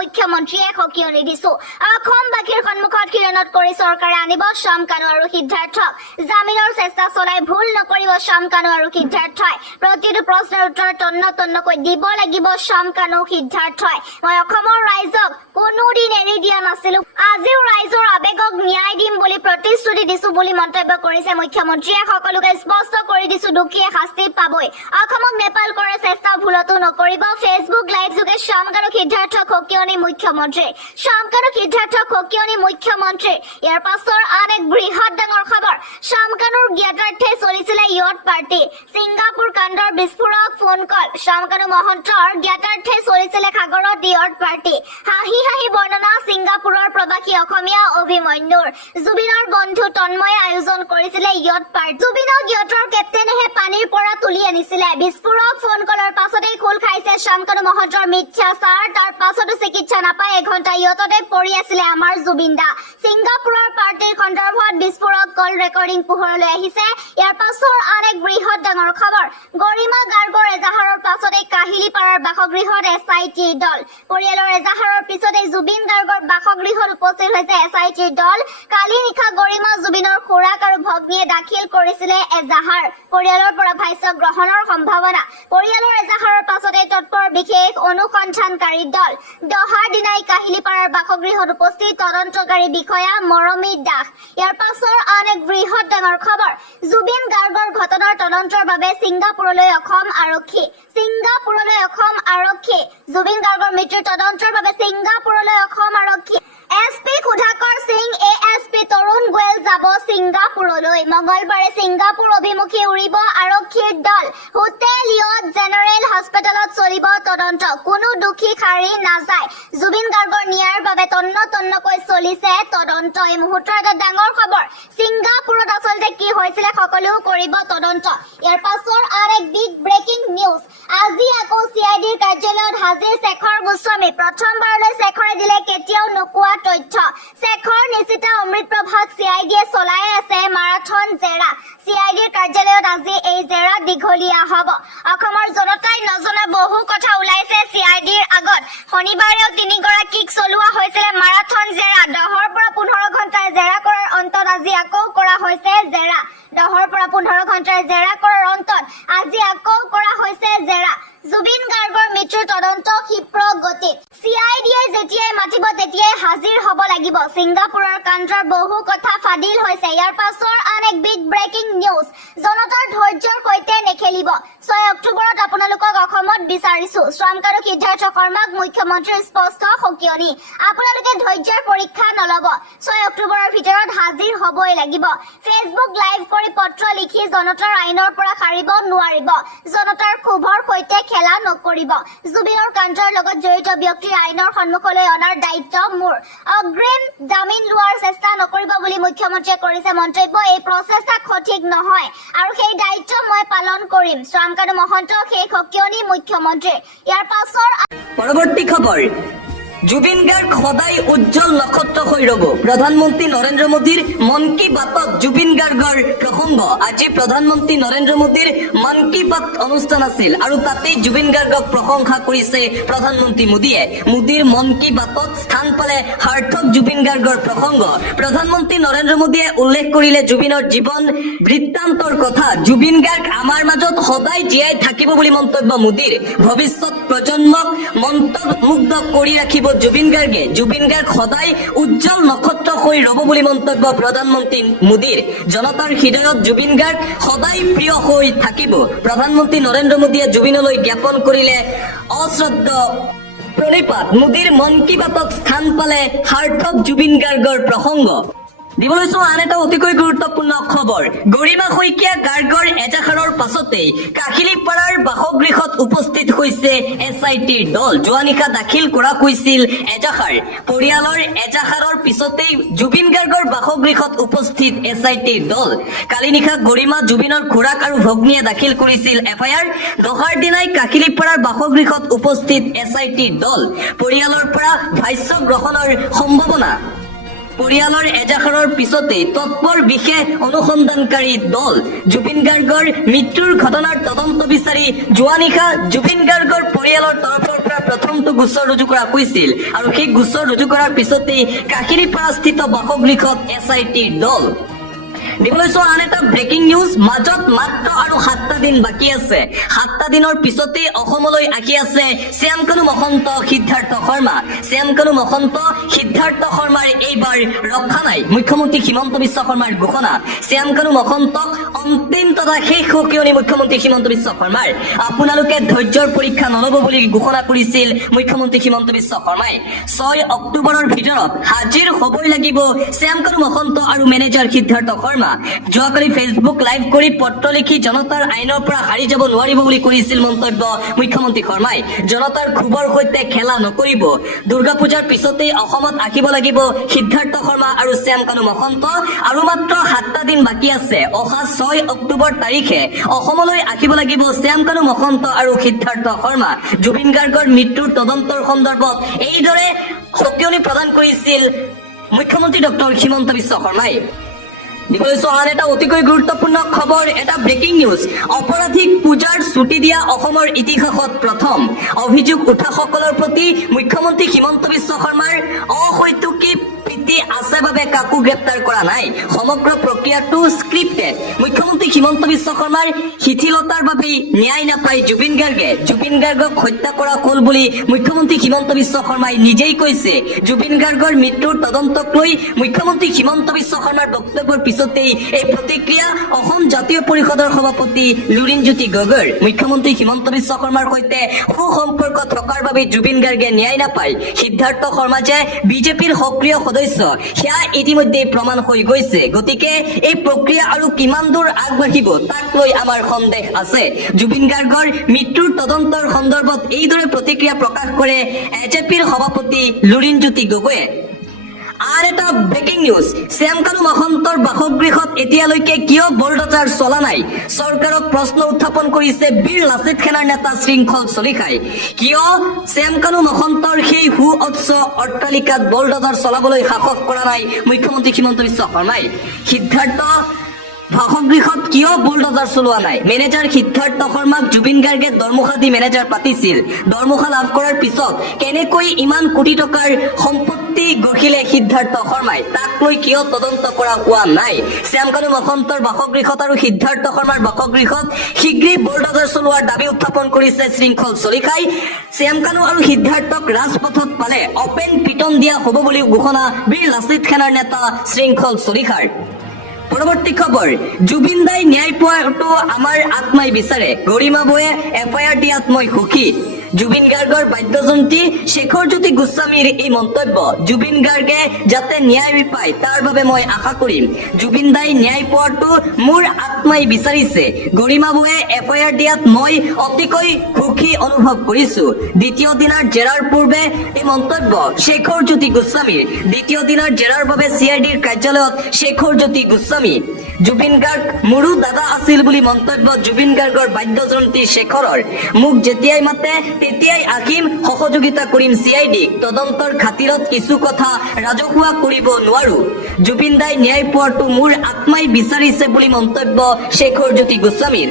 মুখ্যমন্ত্ৰীয়ে সকিয়নি দিছো অসমবাসীৰ সন্মুখত কিৰণত কৰি চৰকাৰে আনিব শ্যাম কানু আৰু সিদ্ধাৰ্থক জামিনৰ চেষ্টা চলাই ভুল নকৰিব শ্যাম কানু আৰু সিদ্ধাৰ্থই প্ৰতিটো প্ৰশ্নৰ উত্তৰ তন্ন তন্নকৈ দিব লাগিব শ্যাম কানু সিদ্ধাৰ্থই মই অসমৰ ৰাইজক কোনোদিন এৰি দিয়া নাছিলো আজিও ৰাইজৰ আবেগক ন্যায় দিম বুলি প্ৰতিশ্ৰুতি দিছো বুলি মন্তব্য কৰিছে মুখ্যমন্ত্ৰীয়ে সকলোকে স্পষ্ট কৰি দিছো দুখীয়ে শাস্তি পাবই অসমক নেপাল কৰাৰ চেষ্টা ভুলতো নকৰিব ফেচবুক লাইভ যোগে শ্যাম কানু সিদ্ধাৰ্থক সকিয়নি মুখ্যমন্ত্ৰী শ্যাম কানু সিদ্ধাৰ্থক সকিয়নি মুখ্যমন্ত্ৰী ইয়াৰ পাছৰ আন এক বৃহৎ ডাঙৰ খবৰ শ্যাম কানুৰ জ্ঞাতাৰ্থে চলিছিলে ইয়ট পাৰ্টি ছিংগাপুৰ কাণ্ডৰ বিস্ফোৰক ফোন কল শ্যাম কানু মহন্তৰ জ্ঞাতাৰ্থে চলিছিলে সাগৰত ইয়ট পাৰ্টি হাঁহি হাঁহি বৰ্ণনা ছিংগাপুৰৰ প্ৰবাসী অসমীয়া অভিমন্যুৰ জুবিনৰ বন্ধু তন্ময়ে আয়োজন কৰিছিলে ইয়ট পাৰ্টি জুবিনক ইয়টৰ কেপ্টেনেহে পানীৰ পৰা তুলি আনিছিলে বিস্ফোৰক ফোন কলৰ পাছতেই খোল খাইছে শ্যাম কানু মহন্তৰ মিথ্যাচাৰ তাৰ পাছতো চিকিৎসা নাপাই এঘণ্টা ইয়টতে পৰি আছিলে আমাৰ জুবিন দা ছিংগাপুৰৰ পাৰ্টিৰ সন্দৰ্ভত বিস্ফোৰক কল ৰেকৰ্ডিং পোহৰলৈ আহিছে ইয়াৰ পাছৰ আন এক বৃহৎ ডাঙৰ খবৰ গৰিমা গাৰ্গৰ এজাহাৰৰ পাছতেই কাহিলীপাৰাৰ বাসগৃহত এছআইটিৰ দল পৰিয়ালৰ এজাহাৰৰ পিছতেই জুবিন গাৰ্গৰ বাসগৃহত উপস্থিত হৈছে এছআইটিৰ দল কালি নিশা গৰিমা জুবিনৰ খুৰাক আৰু ভগ্নীয়ে দাখিল কৰিছিলে এজাহাৰ পৰিয়ালৰ পৰা ভাষ্য গ্ৰহণৰ সম্ভাৱনা পৰিয়ালৰ এজাহাৰৰ পাছতে তৎপৰ বিশেষ অনুসন্ধানকাৰী দল দহাৰ দিনাই কাহিলীপাৰাৰ বাসগৃহত উপস্থিত তদন্তকাৰী বিষয়া মৰমী দাস ইয়াৰ পাছৰ আন এক বৃহৎ ডাঙৰ খবৰ জুবিন গাৰ্গৰ ঘটনাৰ তদন্তৰ বাবে ছিংগাপুৰলৈ অসম আৰক্ষী জুবিন গাৰ্গৰ মৃত্যুৰ তদন্তৰ বাবে ছিংগাপুৰলৈ অসম আৰক্ষী এছপি সুধাকৰ সিং এএছপি তৰুণ গোৱেল যাব ছিংগাপুৰলৈ মঙলবাৰে ছিংগাপুৰ অভিমুখী উৰিব আৰক্ষীৰ দল হোটেল ইয়ট জেনেৰেল হস্পিটেলত চলিব তদন্ত কোনো দোষী সাৰি নাযায় জুবিন গাৰ্গৰ ন্যায়ৰ বাবে তন্ন তন্নকৈ চলিছে তদন্ত এই মুহূৰ্তৰ এটা ডাঙৰ খবৰ ছিংগাপুৰত আচলতে কি হৈছিলে সকলো কৰিব তদন্ত ইয়াৰ পাছৰ আন এক বিগ ব্ৰেকিং নিউজ আজি আকৌ চিআইডিৰ কাৰ্যালয়ত হাজিৰ শেখৰ গোস্বামী প্ৰথমবাৰলৈ শেখৰে দিলে কেতিয়াও নোকোৱা তথ্য শেখৰ নিশ্চিত অমৃত প্ৰভাত চিআইডিয়ে চলাই আছে মাৰাথন জেৰা চিআইডিৰ কাৰ্যালয়ত আজি এই জেৰা দীঘলীয়া হ'ব অসমৰ জনতাই নজনা বহু কথা ওলাইছে চিআইডিৰ আগত শনিবাৰেও তিনিগৰাকীক চলোৱা হৈছিল মাৰাথন জেৰা 10 পৰা 15 ঘণ্টাৰ জেৰা কৰাৰ অন্তত আজি আকৌ কৰা হৈছে জেৰা 10 পৰা 15 ঘণ্টাৰ জেৰা কৰাৰ অন্তত আজি আকৌ কৰা হৈছে জেৰা জুবিন গাৰ্গৰ মৃত্যুৰ তদন্ত ক্ষিপ্ৰ গতিত চিআইডিয়ে যেতিয়াই মাতিব তেতিয়াই হাজিৰ হ'ব লাগিব ছিংগাপুৰৰ কাণ্ডৰ বহু কথা ফাদিল হৈছে ইয়াৰ পাছৰ আন এক বিগ ব্ৰেকিং নিউজ জনতাৰ ধৈৰ্যৰ সৈতে নেখেলিব 6 অক্টোবৰত আপোনালোকক অসমত বিচাৰিছো শ্যাম কানু সিদ্ধাৰ্থ শৰ্মাক মুখ্যমন্ত্ৰীৰ স্পষ্ট সকিয়নি আপোনালোকে ধৈৰ্যৰ পৰীক্ষা নলব 6 অক্টোবৰৰ ভিতৰত হাজিৰ হ'বই লাগিব ফেচবুক লাইভ কৰি পত্ৰ লিখি জনতাৰ আইনৰ পৰা সাৰিব নোৱাৰিব জনতাৰ ক্ষোভৰ সৈতে খেলা নকৰিব জুবিনৰ কাণ্ডৰ লগত জড়িত ব্যক্তিৰ আইনৰ সন্মুখলৈ অনাৰ দায়িত্ব মোৰ অগ্ৰিম জামিন লোৱাৰ চেষ্টা নকৰিব বুলি মুখ্যমন্ত্ৰীয়ে কৰিছে মন্তব্য এই প্ৰচেষ্টা সঠিক নহয় আৰু সেই দায়িত্ব মই পালন কৰিম শ্যাম কানু মহন্তক সেই সকিয়নি মুখ্যমন্ত্ৰী ইয়াৰ পাছৰ পৰৱৰ্তী খবৰ জুবিন গাৰ্গ সদায় উজ্জ্বল নক্ষত্ৰ হৈ ৰব প্ৰধানমন্ত্ৰী নৰেন্দ্ৰ মোদীৰ মন কী বাতত জুবিন গাৰ্গৰ প্ৰসংগ আজি প্ৰধানমন্ত্ৰী নৰেন্দ্ৰ মোদীৰ মন কী বাত অনুষ্ঠান আছিল আৰু তাতেই জুবিন গাৰ্গক প্ৰশংসা কৰিছে প্ৰধানমন্ত্ৰী মোদীয়ে মোদীৰ মন কী বাতত স্থান পালে সাৰ্থক জুবিন গাৰ্গৰ প্ৰসংগ প্ৰধানমন্ত্ৰী নৰেন্দ্ৰ মোদীয়ে উল্লেখ কৰিলে জুবিনৰ জীৱন বৃত্তান্তৰ কথা জুবিন গাৰ্গ আমাৰ মাজত সদায় জীয়াই থাকিব বুলি মন্তব্য মোদীৰ ভৱিষ্যত প্ৰজন্মক মন্ত্ৰমুগ্ধ কৰি ৰাখিব জুবিন গাৰ্গে জুবিন গাৰ্গ সদায় উজ্জ্বল নক্ষত্ৰ হৈ ৰব বুলি মন্তব্য প্ৰধানমন্ত্ৰী মোদীৰ জনতাৰ হৃদয়ত জুবিন গাৰ্গ সদায় প্ৰিয় হৈ থাকিব প্ৰধানমন্ত্ৰী নৰেন্দ্ৰ মোদীয়ে জুবিনলৈ জ্ঞাপন কৰিলে অশ্ৰদ্ধ প্ৰণিপাত মোদীৰ মন কী বাতত স্থান পালে সাৰ্থক জুবিন গাৰ্গৰ প্ৰসংগ দিবলৈছো আন এটা অতিকৈ গুৰুত্বপূৰ্ণ খবৰ গৰিমা শইকীয়া গাৰ্গৰ এজাহাৰৰ পাছতেই কাহিলীপাৰাৰ বাসগৃহত উপস্থিত হৈছে এছআইটিৰ দল যোৱা নিশা দাখিল কৰা হৈছিল এজাহাৰ পৰিয়ালৰ এজাহাৰৰ পিছতেই জুবিন গাৰ্গৰ বাসগৃহত উপস্থিত এছআইটিৰ দল কালি নিশা গৰিমা জুবিনৰ খুৰাক আৰু ভগ্নীয়ে দাখিল কৰিছিল এফআইআৰ দহাৰ দিনাই কাহিলীপাৰাৰ বাসগৃহত উপস্থিত এছআইটিৰ দল পৰিয়ালৰ পৰা ভাষ্য গ্ৰহণৰ সম্ভাৱনা পৰিয়ালৰ এজাহাৰৰ পিছতে তৎপৰ বিশেষ অনুসন্ধানকাৰী দল জুবিন গাৰ্গৰ মৃত্যুৰ ঘটনাৰ তদন্ত বিচাৰি যোৱা নিশা জুবিন গাৰ্গৰ পৰিয়ালৰ তৰফৰ পৰা প্ৰথমটো গোচৰ ৰুজু কৰা হৈছিল আৰু সেই গোচৰ ৰুজু কৰাৰ পিছতেই কাহিৰীপাৰাস্থিত বাসগৃহত SITৰ দল। দিবলৈ চোৱা আন এটা ব্ৰেকিং নিউজ, মাজত মাত্ৰ আৰু 7টা দিন বাকী আছে। 7টা দিনৰ পিছতেই অসমলৈ আহি আছে শ্যামকানু মহন্ত, সিদ্ধাৰ্থ শৰ্মা। শ্যামকানু মহন্ত, সিদ্ধাৰ্থ শৰ্মাৰ এইবাৰ ৰক্ষা নাই। মুখ্যমন্ত্ৰী হিমন্ত বিশ্ব শৰ্মাৰ ঘোষণা, শ্যামকানু মহন্তক অন্তিম তথা শেষ সকিয়নি মুখ্যমন্ত্ৰী হিমন্ত বিশ্ব শৰ্মাৰ। আপোনালোকে ধৈৰ্যৰ পৰীক্ষা নল'ব বুলি ঘোষণা কৰিছিল মুখ্যমন্ত্ৰী হিমন্ত বিশ্ব শৰ্মাই। 6 অক্টোবৰৰ ভিতৰত হাজিৰ হ'বই লাগিব শ্যামকানু মহন্ত আৰু মেনেজাৰ সিদ্ধাৰ্থ শৰ্মা। যোৱাকালি ফেচবুক লাইভ কৰি পত্ৰ লিখি জনতাৰ আইনৰ পৰা হাৰি যাব নোৱাৰিব বুলি কৰিছিল মন্তব্য মুখ্যমন্ত্ৰী শৰ্মাই। জনতাৰ ক্ষোভৰ সৈতে খেলা নকৰিব। দুৰ্গা পূজাৰ পিছতেই অসমত আহিব লাগিব সিদ্ধাৰ্থ শৰ্মা আৰু শ্যামকানু মহন্ত। আৰু মাত্ৰ 7টা দিন বাকী আছে। অহা 6 অক্টোবৰ তাৰিখে অসমলৈ আহিব লাগিব শ্যামকানু মহন্ত আৰু সিদ্ধাৰ্থ শৰ্মা। জুবিন গাৰ্গৰ মৃত্যুৰ তদন্তৰ সন্দৰ্ভত এইদৰে সকিয়নি প্ৰদান কৰিছিল মুখ্যমন্ত্ৰী ডক্টৰ হিমন্ত বিশ্ব শৰ্মাই। দিবলৈ চোৱা আন এটা অতিকৈ গুৰুত্বপূৰ্ণ খবৰ, এটা ব্ৰেকিং নিউজ। অপৰাধীক পূজাৰ ছুটি দিয়া অসমৰ ইতিহাসত প্ৰথম। অভিযোগ উঠাসকলৰ প্ৰতি মুখ্যমন্ত্ৰী হিমন্ত বিশ্ব শৰ্মাৰ অহৈতুকী প্ৰীতি আছে বাবে কাকো গ্ৰেপ্তাৰ কৰা নাই। সমগ্ৰ প্ৰক্ৰিয়াটো স্ক্ৰিপ্টেড। মুখ্যমন্ত্ৰী হিমন্ত বিশ্ব শৰ্মাৰ শিথিলতাৰ বাবেই ন্যায় নাপায় জুবিন গাৰ্গে। জুবিন গাৰ্গক হত্যা কৰা হ'ল বুলি মুখ্যমন্ত্ৰী হিমন্ত বিশ্ব শৰ্মাই নিজেই কৈছে। জুবিন গাৰ্গৰ মৃত্যুৰ তদন্তক লৈ মুখ্যমন্ত্ৰী হিমন্ত বিশ্ব শৰ্মাৰ বক্তব্যৰ পিছতেই এই প্ৰতিক্ৰিয়া অসম জাতীয় পৰিষদৰ সভাপতি লুৰিণজ্যোতি গগৈৰ। মুখ্যমন্ত্ৰী হিমন্ত বিশ্ব শৰ্মাৰ সৈতে সুসম্পৰ্ক থকাৰ বাবে জুবিন গাৰ্গে ন্যায় নাপায়। সিদ্ধাৰ্থ শৰ্মা যে বিজেপিৰ সক্ৰিয় সদস্য সেয়া ইতিমধ্যে প্ৰমাণ হৈ গৈছে। গতিকে এই প্ৰক্ৰিয়া আৰু কিমান দূৰ আগবাঢ়িব তাক লৈ আমাৰ সন্দেহ আছে। জুবিন গাৰ্গৰ মৃত্যুৰ তদন্তৰ সন্দৰ্ভত এইদৰে প্ৰতিক্ৰিয়া প্ৰকাশ কৰে AJPৰ সভাপতি লুৰিণজ্যোতি গগৈয়ে। আন এটা ব্ৰেকিং নিউজ, শ্যামকানু মহন্তৰ বাসগৃহত এতিয়ালৈকে কিয় বলডজাৰ চলা নাই? চৰকাৰক প্ৰশ্ন উত্থাপন কৰিছে বীৰ লাচিত সেনাৰ নেতা শৃংখল চলিহাই। কিয় শ্যামকানু মহন্তৰ সেই সুউচ্চ অট্টালিকাত বলডজাৰ চলাবলৈ সাহস কৰা নাই মুখ্যমন্ত্ৰী হিমন্ত বিশ্ব শৰ্মাই? সিদ্ধাৰ্থ বাসগৃহত কিয় বুলডজাৰ চলোৱা নাই? মেনেজাৰ সিদ্ধাৰ্থ শৰ্মাক জুবিন গাৰ্গে দৰমহা দি মেনেজাৰ পাতিছিল। দৰমহা লাভ কৰাৰ পিছত কেনেকৈ ইমান কোটি টকাৰ সম্পত্তি গঢ়িলে সিদ্ধাৰ্থ শৰ্মাই? তাক লৈ কিয় তদন্ত কৰা হোৱা নাই? শ্যামকানু মহন্তৰ বাসগৃহত আৰু সিদ্ধাৰ্থ শৰ্মাৰ বাসগৃহত শীঘ্ৰেই বুলডজাৰ চলোৱাৰ দাবী উত্থাপন কৰিছে শৃংখল চলিহাই। শ্যামকানু আৰু সিদ্ধাৰ্থক ৰাজপথত পালে অপেন পিটন দিয়া হ'ব বুলি ঘোষণা বীৰ লাচিত সেনাৰ নেতা শৃংখল চলিহাৰ। পৰৱৰ্তী খবৰ, জুবিন দাই ন্যায় পোৱাটো আমাৰ আত্মাই বিচাৰে। গৰিমা বৌয়ে FIR দিয়াত মই সুখী। জুবিন গাৰ্গৰ বাদ্যযন্ত্ৰী শেখৰজ্যোতি গোস্বামীৰ এই মন্তব্য। জুবিন গাৰ্গে যাতে ন্যায় পায় তাৰ বাবে মই আশা কৰিম। জুবিন দাই ন্যায় পোৱাটো মোৰ আত্মাই বিচাৰিছে। গৰিমা বৌয়ে FIR দিয়াত মই অতিকৈ সুখী অনুভৱ কৰিছো। দ্বিতীয় দিনাৰ জেৰাৰ পূৰ্বে এই মন্তব্য শেখৰজ্যোতি গোস্বামীৰ। দ্বিতীয় দিনাৰ জেৰাৰ বাবে CIDৰ কাৰ্যালয়ত শেখৰজ্যোতি গোস্বামী। জুবিন গাৰ্গ মোৰো দাদা আছিল বুলি মন্তব্য জুবিন গাৰ্গৰ বাদ্যযন্ত্ৰী শেখৰৰ। মোক যেতিয়াই মাতে তেতিয়াই আহিম, সহযোগিতা কৰিম CIDক। তদন্তৰ খাতিৰত কিছু কথা ৰাজহুৱা কৰিব নোৱাৰো। জুবিন দাই ন্যায় পোৱাটো মোৰ আত্মাই বিচাৰিছে বুলি মন্তব্য শেখৰজ্যোতি গোস্বামীৰ।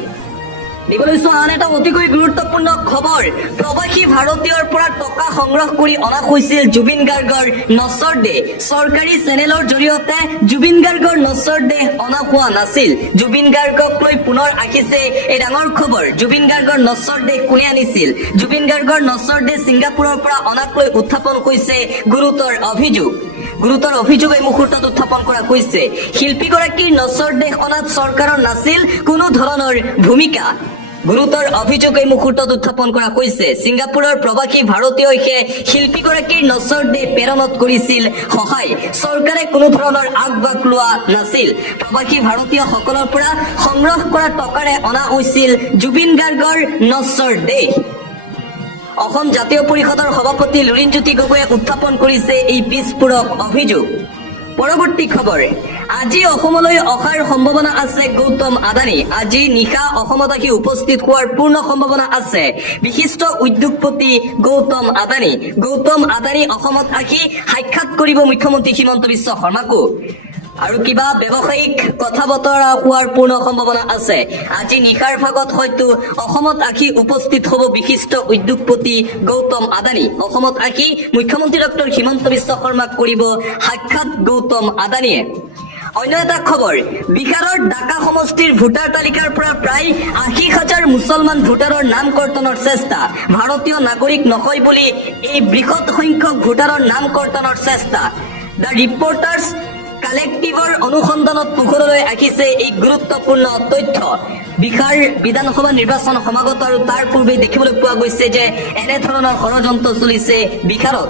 দিবলৈ চোৱা আন এটা অতিকৈ গুৰুত্বপূৰ্ণ খবৰ, প্ৰবাসী ভাৰতীয়ৰ পৰা টকা সংগ্ৰহ কৰি অনা হৈছিল জুবিন গাৰ্গৰ নশ্বৰ দেহ। চৰকাৰী চেনেলৰ জৰিয়তে জুবিন গাৰ্গৰ নশ্বৰ দেহ অনা হোৱা নাছিল। জুবিন গাৰ্গক লৈ পুনৰ আহিছে এই ডাঙৰ খবৰ। জুবিন গাৰ্গৰ নশ্বৰ দেহ কোনে আনিছিল? জুবিন গাৰ্গৰ নশ্বৰ দেহ ছিংগাপুৰৰ পৰা অনাক লৈ উত্থাপন হৈছে গুৰুতৰ অভিযোগ। গুৰুতৰ অভিযোগ এই মুহূৰ্তত উত্থাপন কৰা হৈছে। শিল্পীগৰাকীৰ নশ্বৰ দেহ অনাত চৰকাৰৰ নাছিল কোনো ধৰণৰ ভূমিকা। গুৰুতৰ অভিযোগ এই মুহূৰ্তত উত্থাপন কৰা হৈছে। ছিংগাপুৰৰ প্ৰবাসী ভাৰতীয়ই শিল্পীগৰাকীৰ নশ্বৰ দেহ প্ৰেৰণত কৰিছিল সহায়। চৰকাৰে কোনো ধৰণৰ আগভাগ লোৱা নাছিল। প্ৰবাসী ভাৰতীয়সকলৰ পৰা সংগ্ৰহ কৰা টকাৰে অনা হৈছিল জুবিন গাৰ্গৰ নশ্বৰ দেহ। অসম জাতীয় পৰিষদৰ সভাপতি লুৰিণজ্যোতি গগৈয়ে উত্থাপন কৰিছে এই বিস্ফোৰক অভিযোগ। পৰৱৰ্তী খবৰ, আজি অসমলৈ অহাৰ সম্ভাৱনা আছে গৌতম আদানী। আজি নিশা অসমত আহি উপস্থিত হোৱাৰ পূৰ্ণ সম্ভাৱনা আছে বিশিষ্ট উদ্যোগপতি গৌতম আদানী। গৌতম আদানী অসমত আহি সাক্ষাৎ কৰিব মুখ্যমন্ত্ৰী হিমন্ত বিশ্ব শৰ্মাকো। আৰু কিবা ব্যৱসায়িক কথা বতৰা হোৱাৰ পূৰ্ণ সম্ভাৱনা আছে। আজি নিশাৰ ভাগত হয়তো অসমত আহি উপস্থিত হ'ব বিশিষ্ট উদ্যোগপতি গৌতম আদানী। অসমত আহি মুখ্যমন্ত্ৰী ডক্টৰ হিমন্ত বিশ্ব শৰ্মাক কৰিব সাক্ষাৎ গৌতম আদানীয়ে। অন্য এটা খবৰ, বিহাৰৰ ঢাকা সমষ্টিৰ ভোটাৰ তালিকাৰ পৰা প্ৰায় ৮০,০০০ মুছলমান ভোটাৰৰ নাম কৰ্তনৰ চেষ্টা। ভাৰতীয় নাগৰিক নহয় বুলি এই বৃহৎ সংখ্যক ভোটাৰৰ নাম কৰ্তনৰ চেষ্টা। দ্য ৰিপৰ্টাৰ্ছ কালেক্টিভৰ অনুসন্ধানত পোহৰলৈ আহিছে এই গুৰুত্বপূৰ্ণ তথ্য। বিহাৰ বিধানসভা নিৰ্বাচন সমাগত আৰু তাৰ পূৰ্বে দেখিবলৈ পোৱা গৈছে যে এনেধৰণৰ ষড়যন্ত্ৰ চলিছে বিহাৰত।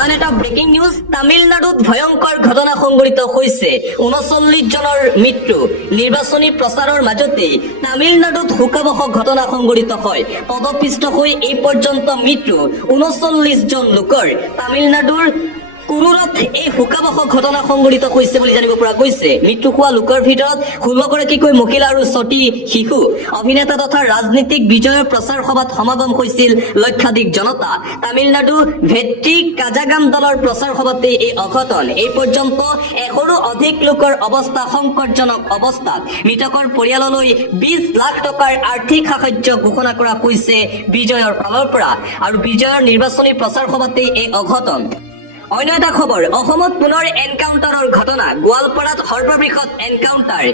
আন এটা ব্ৰেকিং নিউজ, তামিলনাডুত ভয়ংকৰ ঘটনা সংঘটিত হৈছে, ৩৯ জনৰ মৃত্যু। নিৰ্বাচনী প্ৰচাৰৰ মাজতেই তামিলনাডুত শোকাবহ ঘটনা সংঘটিত হয়। পদপিষ্ট হৈ এই পৰ্যন্ত মৃত্যু ৩৯ জন লোকৰ। তামিলনাডুৰ কুৰুৰত এই শোকাবহ ঘটনা সংঘটিত হৈছে বুলি জানিব পৰা গৈছে। মৃত্যু হোৱা লোকৰ ভিতৰত ১৬গৰাকীকৈ মহিলা আৰু ৬টি শিশু। অভিনেতা তথা ৰাজনীতিক বিজয়ৰ প্ৰচাৰ সভাত সমাগম হৈছিল লক্ষাধিক জনতা। তামিলনাডু ভেট্ৰি কাজাগাম দলৰ প্ৰচাৰ সভাতে এই অঘটন। এই পৰ্যন্ত ১০০ৰো অধিক লোকৰ অৱস্থা সংকটজনক অৱস্থাত। মৃতকৰ পৰিয়াললৈ ২০ লাখ টকাৰ আৰ্থিক সাহায্য ঘোষণা কৰা হৈছে বিজয়ৰ ফালৰ পৰা। আৰু বিজয়ৰ নিৰ্বাচনী প্ৰচাৰ সভাতে এই অঘটন। অন্য এটা খবৰ, অসমত পুনৰ এনকাউণ্টাৰৰ ঘটনা। গোৱালপাৰাত সৰ্ববৃহৎ এনকাউণ্টাৰ।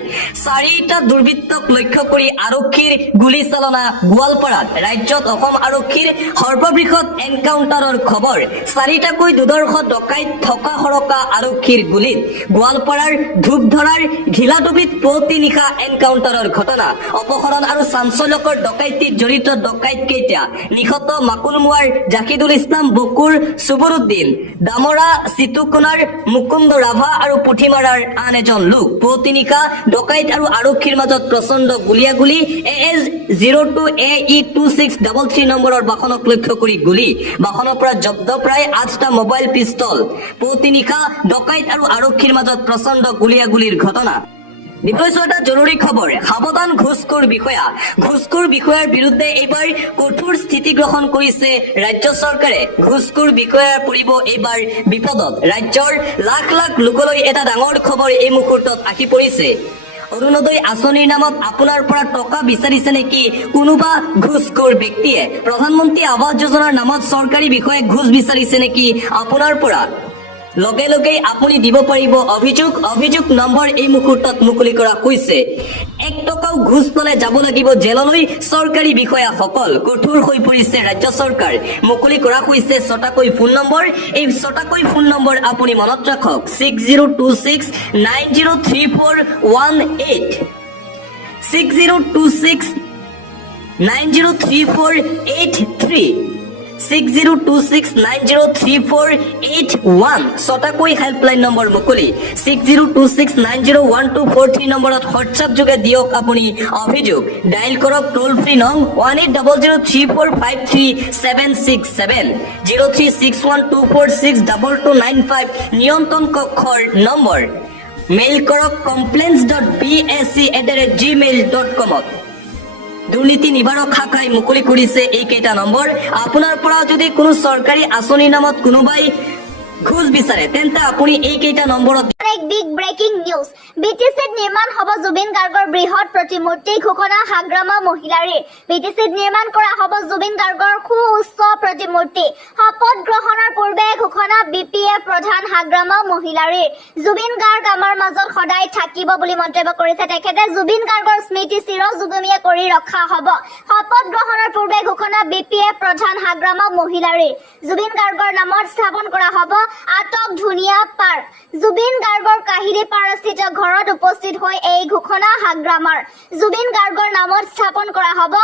৪টা দুৰ্বৃত্তক লক্ষ্য কৰি আৰক্ষীৰ গুলীচালনা গোৱালপাৰাত। ৰাজ্যত অসম আৰক্ষীৰ সৰ্ববৃহৎ এনকাউণ্টাৰৰ খবৰ। ৪টাকৈ দুৰ্ধৰ্ষ ডকাইত থকা সৰকা আৰক্ষীৰ গুলীত। গোৱালপাৰাৰ ধূপধৰাৰ ঘিলাডুবিত পুৱতি নিশা এনকাউণ্টাৰৰ ঘটনা। অপহৰণ আৰু চাঞ্চল্যকৰ ডকাইতিত জড়িত ডকাইত কেইটা নিহত, মাকুলমুৱাৰ জাকিদুল ইছলাম, বকুৰ চুবুৰুদ্দিন, দামৰা চিতুকোনাৰ মুকুন্দ ৰাভা আৰু পুথিমাৰাৰ আন এজন লোক। পুৱতি নিশা ডকাইত আৰু আৰক্ষীৰ মাজত প্ৰচণ্ড গুলীয়াগুলী। AS-02 AE2633 নম্বৰৰ বাহনক লক্ষ্য কৰি গুলী। বাহনৰ পৰা জব্দ প্ৰায় 8টা মোবাইল পিষ্টল। পুৱতি নিশা ডকাইত আৰু আৰক্ষীৰ মাজত প্ৰচণ্ড গুলীয়াগুলীৰ ঘটনা। নিশ্চয় এটা জৰুৰী খবৰ, সাৱধান ঘুষখোৰ বিষয়া। ঘুষখোৰ বিষয়াৰ বিৰুদ্ধে এইবাৰ কঠোৰ স্থিতি গ্ৰহণ কৰিছে ৰাজ্য চৰকাৰে। ঘুষখোৰ বিষয়া পৰিব এইবাৰ বিপদত। ৰাজ্যৰ লাখ লাখ লোকলৈ এটা ডাঙৰ খবৰ এই মুহূৰ্তত আহি পৰিছে। অৰুণোদয় আঁচনিৰ নামত আপোনাৰ পৰা টকা বিচাৰিছে নেকি কোনোবা ঘুষখোৰ ব্যক্তিয়ে? প্ৰধানমন্ত্ৰী আৱাস যোজনাৰ নামত চৰকাৰী বিষয়াই ঘুষ বিচাৰিছে নেকি আপোনাৰ পৰা? লগে লগেই আপুনি দিব পাৰিব অভিযোগ নম্বৰ এই মুহূৰ্তত মুকলি কৰা হৈছে। ১ টকাও ঘুষ ল'লে যাব লাগিব জেললৈ চৰকাৰী বিষয়াসকল। কঠোৰ হৈ পৰিছে ৰাজ্য চৰকাৰ। মুকলি কৰা হৈছে ৬টাকৈ ফোন নম্বৰ। এই ৬টাকৈ ফোন নম্বৰ আপুনি মনত ৰাখক, 6026903418, 6026903483, 6026903481। ৬টাকৈ হেল্পলাইন নম্বৰ মুকলি। 6026901243 নম্বৰত হোৱাটছআপ যোগে দিয়ক আপুনি অভিযোগ। ডাইল কৰক টোল ফ্ৰী নং 180034533767, 036124622295 নিয়ন্ত্ৰণ কক্ষৰ নম্বৰ। মেইল কৰক complaints.bsc@gmail.com। দুৰ্নীতি নিবাৰক শাখাই মুকলি কৰিছে এইকেইটা নম্বৰ। আপোনাৰ পৰা যদি কোনো চৰকাৰী আঁচনিৰ নামত কোনোবাই ঘুষ বিচাৰে তেন্তে আপুনি এইকেইটা নম্বৰত। এক বিগ ব্ৰেকিং নিউজ, BTCত নিৰ্মাণ হ'ব জুবিন গাৰ্গৰ বৃহৎ প্ৰতিমূৰ্তি। ঘোষণা হাগ্ৰামা মহিলাৰীৰ। BTCত নিৰ্মাণ কৰা হ'ব জুবিন গাৰ্গৰ সুউচ্চ প্ৰতিমূৰ্তি। শপত গ্ৰহণৰ পূৰ্বে ঘোষণা BPF প্ৰধান হাগ্ৰামা মহিলাৰীৰ। জুবিন গাৰ্গ আমাৰ মাজত সদায় থাকিব বুলি মন্তব্য কৰিছে তেখেতে। জুবিন গাৰ্গৰ স্মৃতি চিৰযুগমীয়া কৰি ৰখা হ'ব। শপত গ্ৰহণৰ পূৰ্বে ঘোষণা BPF প্ৰধান হাগ্ৰামা মহিলাৰীৰ। জুবিন গাৰ্গৰ নামত স্থাপন কৰা হ'ব আটক ধুনীয়া পাৰ্ক। জুবিন গাৰ্গৰ কাহিলী পাৰস্থিত ঘৰত উপস্থিত হৈ এই ঘোষণা হাগ্ৰামাৰ। জুবিন গাৰ্গৰ নামত স্থাপন কৰা হ'ব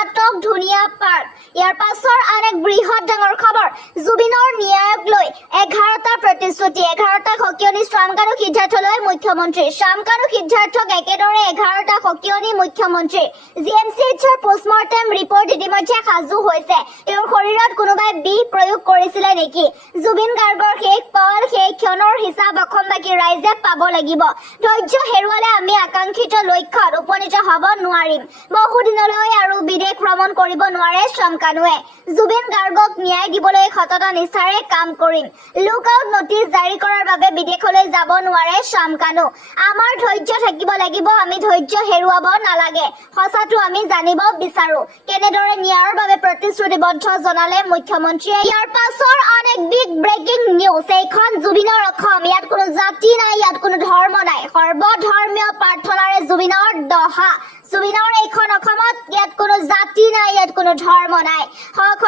আটক ধুনীয়া পাৰ্ক। ইয়াৰ পাছৰ আন এক বৃহৎ ডাঙৰ খবৰ, জুবিনৰ ন্যায়ক লৈ 11টা প্ৰতিশ্ৰুতি। 11টা সকিয়নি শ্যামকানু সিদ্ধাৰ্থলৈ মুখ্যমন্ত্ৰী। শ্যামকানু সিদ্ধাৰ্থক একেদৰে 11টা সকিয়নি মুখ্যমন্ত্ৰী। GMCHৰ পোষ্টমৰ্টেম ৰিপৰ্ট ইতিমধ্যে সাজু হৈছে। তেওঁৰ শৰীৰত কোনোবাই বিষ প্ৰয়োগ কৰিছিলে নেকি? জুবিন গাৰ্গৰ শেষ পল সেই ক্ষণৰ হিচাপ অসমবাসী ৰাইজে পাব লাগিব ধৈৰ্য হেৰুৱালে আমি আকাংক্ষিত লক্ষ্যত উপনীত হ'ব নোৱাৰিম বহুদিনলৈ আৰু বিদেশ ভ্ৰমণ কৰিব নোৱাৰে চমকানুৱে জুবিন গাৰ্গক ন্যায় দিবলৈ সততা নিষ্ঠাৰে কাম কৰিম লুকআউট নটিচ জাৰি কৰাৰ বাবে বিদেশলৈ যাব নোৱাৰে চমকানু আমাৰ ধৈৰ্য থাকিব লাগিব আমি ধৈৰ্য হেৰুৱাব নালাগে সঁচাটো আমি জানিব বিচাৰো কেনেদৰে ন্যায়ৰ বাবে প্ৰতিশ্ৰুতিবদ্ধ জনালে মুখ্যমন্ত্ৰীয়ে ইয়াৰ পাছৰ আন এক বিগ ব্ৰেকিং নিউজ এইখন জুবিনৰ অসম ইয়াত কোনো জাতি নাই ইয়াত কোনো ধৰ্ম নাই সৰ্বধৰ্মীয় প্ৰাৰ্থনাৰে জুবিনৰ দহা জুবিনৰ এইখন অসমত ইয়াত কোনো জাতি নাই ইয়াত কোনো ধৰ্ম নাই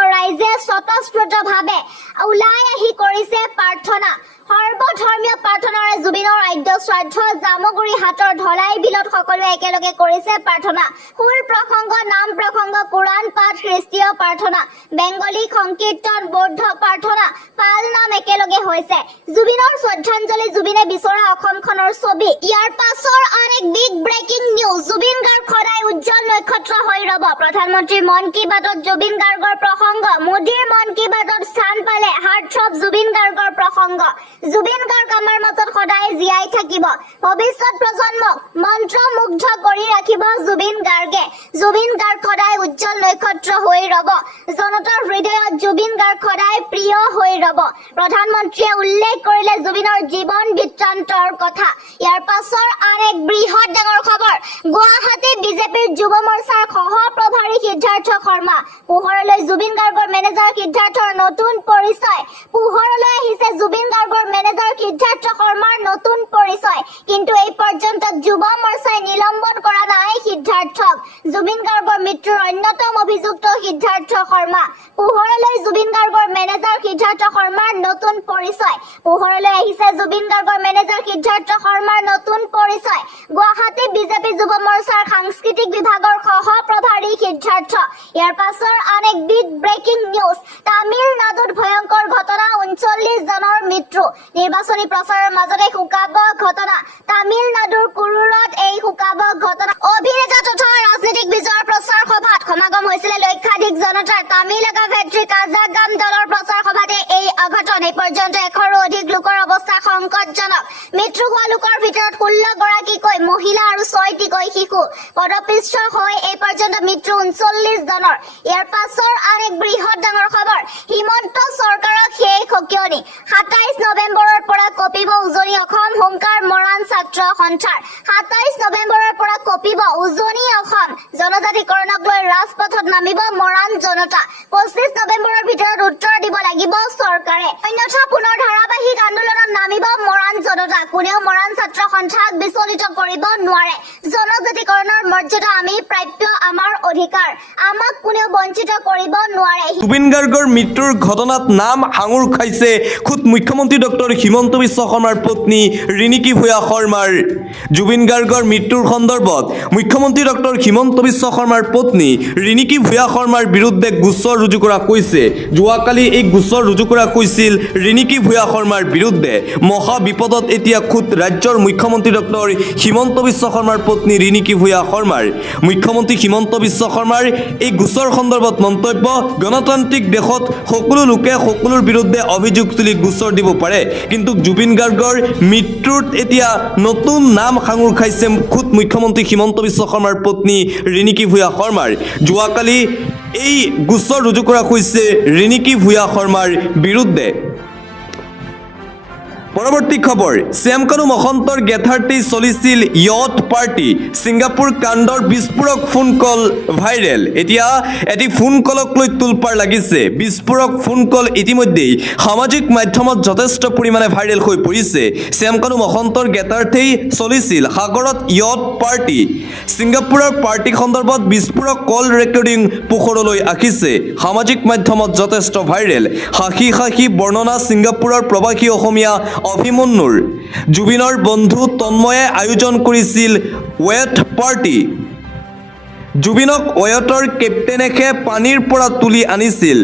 ৰাইজে স্বতঃস্ফূৰ্তভাৱে ওলাই আহি কৰিছে প্ৰাৰ্থনা সৰ্বধৰ্মীয় প্ৰাৰ্থনাৰে জুবিনৰ আদ্য শ্ৰাদ্ধ জামুগুৰি হাতৰ ঢলাই বিলত সকলোৱে একেলগে কৰিছে প্ৰাৰ্থনা সুৰ প্ৰসংগ নাম প্ৰসংগ পুৰাণ পাঠ খ্ৰীষ্টীয় প্ৰাৰ্থনা বেংগলী সংকীৰ্তন বৌদ্ধ প্ৰাৰ্থনা পাল নাম একেলগে হৈছে জুবিনৰ শ্ৰদ্ধাঞ্জলি জুবিনে বিচৰা অসমখনৰ ছবি ইয়াৰ পাছৰ আন এক big breaking news Zubeen Garg সদায় উজ্জ্বল নক্ষত্ৰ হৈ ৰব প্ৰধানমন্ত্ৰীৰ মন কী বাতত জুবিন গাৰ্গৰ প্ৰসংগ মোদীৰ মন কী বাতত স্থান পালে হাৰ্টথ্ৰব জুবিন গাৰ্গৰ প্ৰসংগ জুবিন গাৰ্গ আমাৰ মাজত সদায় জীয়াই থাকিব ভৱিষ্যত প্ৰজন্মক মন্ত্ৰমুগ্ধ কৰি ৰাখিব জুবিন গাৰ্গে জুবিন গাৰ্গ সদায় উজ্জ্বল নক্ষত্ৰ হৈ ৰব জনতাৰ হৃদয়ত জুবিন গাৰ্গ সদায় প্ৰিয় হৈ ৰব প্ৰধানমন্ত্ৰীয়ে উল্লেখ কৰিলে জুবিনৰ জীৱন বৃত্তান্তৰ কথা ইয়াৰ পাছৰ আন এক বৃহৎ ডাঙৰ খবৰ গুৱাহাটী বিজেপিৰ যুৱ মৰ্চাৰ সহপ্ৰভাৰী সিদ্ধাৰ্থ শৰ্মা পোহৰলৈ জুবিন গাৰ্গৰ মেনেজাৰ সিদ্ধাৰ্থৰ নতুন পৰিচয় পোহৰলৈ আহিছে জুবিন গাৰ্গৰ মেনেজাৰ সিদ্ধাৰ্থ শৰ্মাৰ নতুন পৰিচয় কিন্তু এই পৰ্যন্ত যুৱ মৰ্চাই নিলম্বন কৰা নাই সিদ্ধাৰ্থক জুবিন গাৰ্গৰ মৃত্যুৰ অন্যতম অভিযুক্ত সিদ্ধাৰ্থ শৰ্মা পোহৰলৈ জুবিন গাৰ্গৰ মেনেজাৰ সিদ্ধাৰ্থ শৰ্মাৰ নতুন পৰিচয় পোহৰলৈ আহিছে জুবিন গাৰ্গৰ মেনেজাৰ সিদ্ধাৰ্থ শৰ্মাৰ নতুন পৰিচয় গুৱাহাটী বিজেপি যুৱ মৰ্চাৰ সাংস্কৃতিক বিভাগৰ সহপ্ৰভাৰী সিদ্ধাৰ্থ ইয়াৰ পাছৰ আন এক বিগ ব্ৰেকিং নিউজ তামিলনাডুত ভয়ংকৰ ঘটনা ৩৯ জনৰ মৃত্যু নিৰ্বাচনী প্ৰচাৰৰ মাজতে শোকাবহ ঘটনা তামিলনাডুৰ কুৰুৰত এই শোকাবহ ঘটনা অভিনেতা তথা ৰাজনৈতিক বিজয়ৰ প্ৰচাৰ সভাত সমাগম হৈছিলে লক্ষাধিক জনতাৰ তামিলনাডু ভেট্ৰি কাজাগাম দলৰ প্ৰচাৰ সভাতে এই অঘটন এই পৰ্যন্ত ১০০ৰো অধিক লোকৰ অৱস্থা সংকটজনক মৃত্যু হোৱা লোকৰ ভিতৰত ১৬ গৰাকীকৈ মহিলা আৰু ৬টিকৈ শিশু পদপিষ্ট হৈ এই পৰ্যন্ত মৃত্যু ৩৯ জনৰ ইয়াৰ পাছৰ আন এক বৃহৎ ডাঙৰ খবৰ হিমন্ত চৰকাৰক শেষ সকিয়নি ২৭ নৱেম্বৰৰ পৰা কঁপিব উজনি অসম হোমকাৰ মৰাণ ছাত্ৰ সন্থাৰ ২৭ নৱেম্বৰৰ পৰা কঁপিব উজনি অসম জনজাতিকৰণক লৈ ৰাজপথত নামিব মৰাণ জনতা ২৫ নৱেম্বৰৰ ভিতৰত উত্তৰ দিব লাগিব চৰকাৰে অন্যথা পুনৰ ধাৰাবাহিক আন্দোলনত নামিব মৰাণ জনতা কোনেও মৰাণ ছাত্ৰ সন্থাক বিচলিত কৰিব নোৱাৰে জনজাতিকৰণৰ মৰ্যাদা আমি প্ৰাপ্য আমাৰ অধিকাৰ আমাক কোনেও বঞ্চিত কৰিব নোৱাৰে জুবিন গাৰ্গৰ মৃত্যুৰ ঘটনাত নাম হাঙুৰ খাইছে খুদ মুখ্যমন্ত্ৰী ডক্টৰ হিমন্ত বিশ্ব শৰ্মাৰ পত্নী ৰিণিকী ভূঞা শৰ্মাৰ জুবিন গাৰ্গৰ মৃত্যুৰ সন্দৰ্ভত মুখ্যমন্ত্ৰী ডক্টৰ হিমন্ত বিশ্ব শৰ্মাৰ পত্নী ৰিণিকী ভূঞা শৰ্মাৰ বিৰুদ্ধে গোচৰ ৰুজু কৰা হৈছে যোৱাকালি এই গোচৰ ৰুজু কৰা হৈছিল ৰিণিকী ভূঞা শৰ্মাৰ বিৰুদ্ধে মহা বিপদত এতিয়া খুদ ৰাজ্যৰ মুখ্যমন্ত্ৰী ডক্টৰ হিমন্ত বিশ্ব শৰ্মাৰ পত্নী ৰিণিকী ভূঞা শৰ্মাৰ মুখ্যমন্ত্ৰী হিমন্ত বিশ্ব শৰ্মাৰ এই গোচৰ সন্দৰ্ভত মন্তব্য গণতান্ত্ৰিক দেশত সকলো লোকে সকলোৰ বিৰুদ্ধে অভিযোগ তুলি গোচৰ দিব পাৰে কিন্তু জুবিন গাৰ্গৰ মৃত্যুত এতিয়া নতুন নাম সাঙুৰ খাইছে খুদ মুখ্যমন্ত্ৰী হিমন্ত বিশ্ব শৰ্মাৰ পত্নী ৰিণিকী ভূঞা শৰ্মাৰ যোৱাকালি এই গোচৰ ৰুজু কৰা হৈছে ৰিণিকী ভূঞা শৰ্মাৰ বিৰুদ্ধে পৰৱৰ্তী খবৰ শ্যামকানু মহন্তৰ গেথাৰ্থেই চলিছিল য়ট পাৰ্টি ছিংগাপুৰ কাণ্ডৰ বিস্ফোৰক ফোন কল ভাইৰেল এতিয়া এটি ফোন কলক লৈ তোলপাৰ লাগিছে বিস্ফোৰক ফোন কল ইতিমধ্যেই সামাজিক মাধ্যমত যথেষ্ট পৰিমাণে ভাইৰেল হৈ পৰিছে শ্যামকানু মহন্তৰ গেথাৰ্থেই চলিছিল সাগৰত য়ট পাৰ্টি ছিংগাপুৰৰ পাৰ্টি সন্দৰ্ভত বিস্ফোৰক কল ৰেকৰ্ডিং পোহৰলৈ আহিছে সামাজিক মাধ্যমত যথেষ্ট ভাইৰেল হাঁহি হাঁহি বৰ্ণনা ছিংগাপুৰৰ প্ৰৱাসী অসমীয়া অভিমন্যুৰ জুবিনৰ বন্ধু তন্ময়ে আয়োজন কৰিছিল ৱেট পাৰ্টি জুবিনক ৱেটৰ কেপ্টেনেকে পানীৰ পৰা তুলি আনিছিল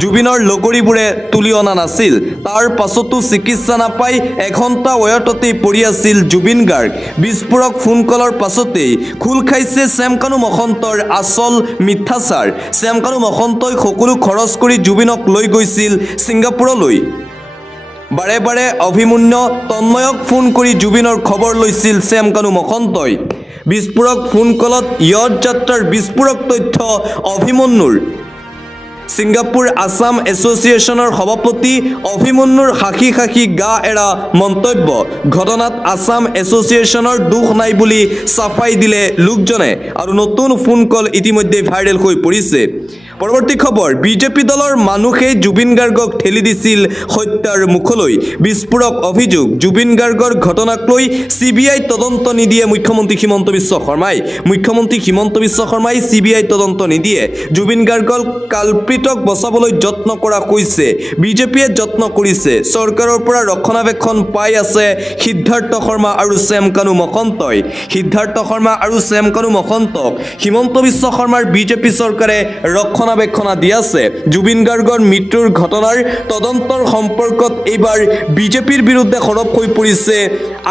জুবিনৰ লগৰীবোৰে তুলি অনা নাছিল তাৰ পাছতো চিকিৎসা নাপাই এঘণ্টা ৱেটতেই পৰি আছিল জুবিন গাৰ্গ বিস্ফোৰক ফোন কলৰ পাছতেই খোল খাইছে শ্যামকানু মহন্তৰ আচল মিথ্যাচাৰ শ্যামকানু মহন্তই সকলো খৰচ কৰি জুবিনক লৈ গৈছিল ছিংগাপুৰলৈ বাৰে বাৰে অভিমন্যু তন্ময়ক ফোন কৰি জুবিনৰ খবৰ লৈছিল শ্যাম কানু মহন্তই বিস্ফোৰক ফোন কলত য়দ যাত্ৰাৰ বিস্ফোৰক তথ্য অভিমন্যুৰ ছিংগাপুৰ আছাম এছ'চিয়েশ্যনৰ সভাপতি অভিমন্যুৰ সাক্ষী গা এৰা মন্তব্য ঘটনাত আছাম এছ'চিয়েশ্যনৰ দোষ নাই বুলি চাফাই দিলে লোকজনে আৰু নতুন ফোন কল ইতিমধ্যে ভাইৰেল হৈ পৰিছে পৰৱৰ্তী খবৰ বিজেপি দলৰ মানুহে জুবিন গাৰ্গক ঠেলি দিছিল হত্যাৰ মুখলৈ বিস্ফোৰক অভিযোগ জুবিন গাৰ্গৰ ঘটনাক লৈ CBI তদন্ত নিদিয়ে মুখ্যমন্ত্ৰী হিমন্ত বিশ্ব শৰ্মাই CBI তদন্ত নিদিয়ে জুবিন গাৰ্গক কালপ্ৰিতক বচাবলৈ যত্ন কৰা হৈছে বিজেপিয়ে যত্ন কৰিছে চৰকাৰৰ পৰা ৰক্ষণাবেক্ষণ পাই আছে সিদ্ধাৰ্থ শৰ্মা আৰু শ্যাম কানু মহন্তই হিমন্ত বিশ্ব শৰ্মাৰ বিজেপি চৰকাৰে ৰক্ষণাবেক্ষণা দি আছে জুবিন গাৰ্গৰ মৃত্যুৰ ঘটনাৰ তদন্তৰ সম্পৰ্কত এইবাৰ বিজেপিৰ বিৰুদ্ধে সৰব হৈ পৰিছে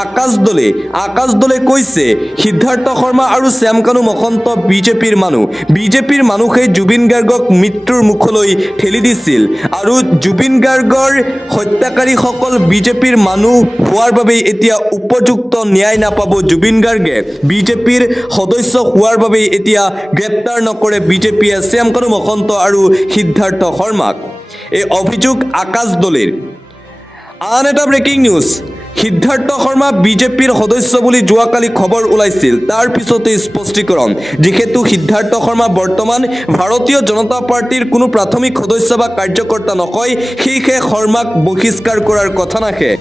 আকাশ দলে কৈছে সিদ্ধাৰ্থ শৰ্মা আৰু শ্যাম কানু মহন্ত বিজেপিৰ মানুহে জুবিন গাৰ্গক মৃত্যুৰ মুখলৈ ঠেলি দিছিল আৰু জুবিন গাৰ্গৰ হত্যাকাৰীসকল বিজেপিৰ মানুহ হোৱাৰ বাবে এতিয়া উপযুক্ত ন্যায় নাপাব জুবিন গাৰ্গে বিজেপিৰ সদস্য হোৱাৰ বাবে এতিয়া গ্ৰেপ্তাৰ নকৰে বিজেপিয়ে শ্যাম কানু মহন্ত আৰু সিদ্ধাৰ্থ শৰ্মাক এই অভিযোগ আকাশ দলেৰ আন এটা ব্ৰেকিং নিউজ সিদ্ধাৰ্থ শৰ্মা বিজেপিৰ সদস্য বুলি যোৱাকালি খবৰ ওলাইছিল তাৰ পিছতে স্পষ্টীকৰণ যিহেতু সিদ্ধাৰ্থ শৰ্মা বৰ্তমান ভাৰতীয় জনতা পাৰ্টিৰ কোনো প্ৰাথমিক সদস্য বা কাৰ্যকৰ্তা নহয় সেয়েহে শৰ্মাক বহিষ্কাৰ কৰাৰ কথা নাহে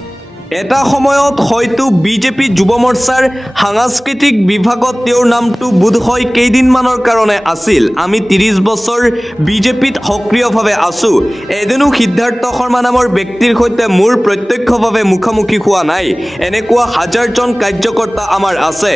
এটা সময়ত হয়তো বিজেপি যুৱ মৰ্চাৰ সাংস্কৃতিক বিভাগত তেওঁৰ নামটো বোধহয় কেইদিনমানৰ কাৰণে আছিল আমি 30 বছৰ বিজেপিত সক্ৰিয়ভাৱে আছো এদিনো সিদ্ধাৰ্থ শৰ্মা নামৰ ব্যক্তিৰ সৈতে মোৰ প্ৰত্যক্ষভাৱে মুখামুখি হোৱা নাই এনেকুৱা হাজাৰজন কাৰ্যকৰ্তা আমাৰ আছে